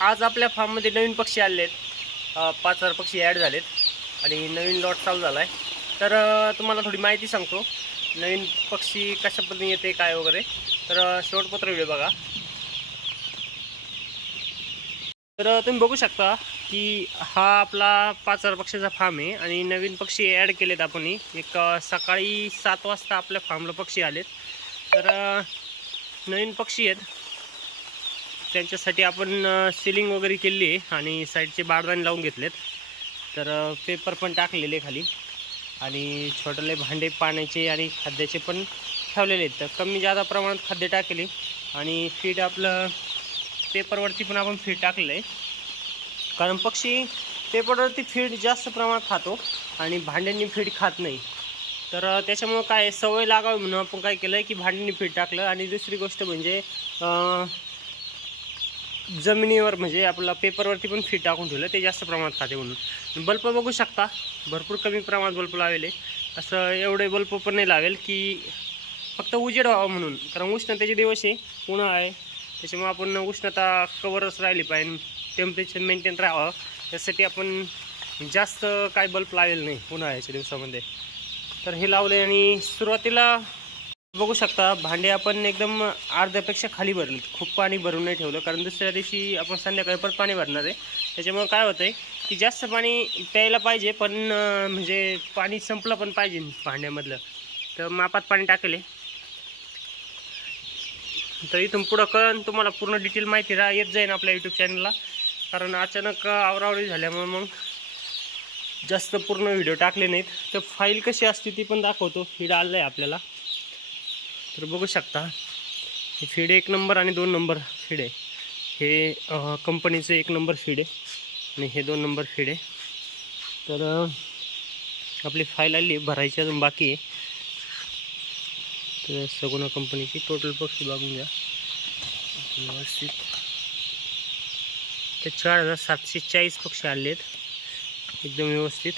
आज आपल्या फार्ममध्ये नवीन पक्षी आले आहेत पाच हजार पक्षी ॲड झालेत. आणि नवीन लॉट चालू झाला आहे तर तुम्हाला थोडी माहिती सांगतो. नवीन पक्षी कशा पद्धतीने येते काय वगैरे. तर शेवटपत्र व्हिडिओ बघा. तर तुम्ही बघू शकता की हा आपला पाच हजार पक्षीचा फार्म आहे. आणि नवीन पक्षी ॲड केलेत आपण एक सकाळी सात वाजता आपल्या फार्मला पक्षी आलेत. तर नवीन पक्षी आहेत. त्यांच्यासाठी आपण सिलिंग वगैरे केली आहे आणि साईडचे बारदाने लावून घेतलेत. तर पेपर पण टाकलेले खाली. आणि छोटले भांडे पाण्याचे आणि खाद्याचे पण ठेवलेले आहेत. तर कमी जादा प्रमाणात खाद्य टाकले आणि फीड आपलं पेपरवरती पण आपण फीड टाकलेलं आहे. कारण पक्षी पेपरवरती फीड जास्त प्रमाणात खातो आणि भांड्यांनी फीड खात नाही. तर त्याच्यामुळं काय सवय लागावी म्हणून आपण काय केलं आहे की भांड्यांनी फीड टाकलं. आणि दुसरी गोष्ट म्हणजे जमिनीवर म्हणजे आपला पेपरवरती पण फीट टाकून ठेवलं ते जास्त प्रमाणात खाते म्हणून. बल्ब बघू शकता भरपूर कमी प्रमाणात बल्ब लावेले. असं एवढे बल्ब पण नाही लावेल की फक्त उजेड व्हावा म्हणून. कारण उष्णतेचे दिवस आहे उन्हाळा आहे. त्याच्यामुळे आपण उष्णता कवरच राहिली पाहिजे. टेम्परेचर मेंटेन राहावं. त्यासाठी आपण जास्त काय बल्ब लावेल नाही उन्हाळ्याच्या दिवसामध्ये. तर हे लावले आणि सुरुवातीला बघू शकता भांडे आपण एकदम अर्ध्यापेक्षा खाली भरले खूप पाणी भरून नाही ठेवलं कारण दुसऱ्या दिवशी आपण संध्याकाळी परत पाणी भरणार आहे. त्याच्यामुळे काय होतं आहे की जास्त पाणी प्यायला पाहिजे पण म्हणजे पाणी संपलं पण पाहिजे भांड्यामधलं. तर मापात पाणी टाकले तर इथून पुढं कळण तुम्हाला पूर्ण डिटेल माहिती राहा येत जाईल आपल्या यूट्यूब चॅनलला कारण अचानक आवरावरी झाल्यामुळे मग जास्त पूर्ण व्हिडिओ टाकले नाहीत. तर फाईल कशी असते ती पण दाखवतो. ही आलं आहे आपल्याला. तर बघू शकता हे फीड एक नंबर आणि दोन नंबर फीड. आहे हे कंपनीचे कंपनीचं एक नंबर फीड आहे आणि हे दोन नंबर फीड. आहे तर आपली फाईल आली भरायची अजून बाकी आहे. तर सगुणा कंपनीची टोटल पक्षी बघून घ्या. व्यवस्थित. ते चार हजार सातशे चाळीस पक्षी आले आहेत एकदम व्यवस्थित.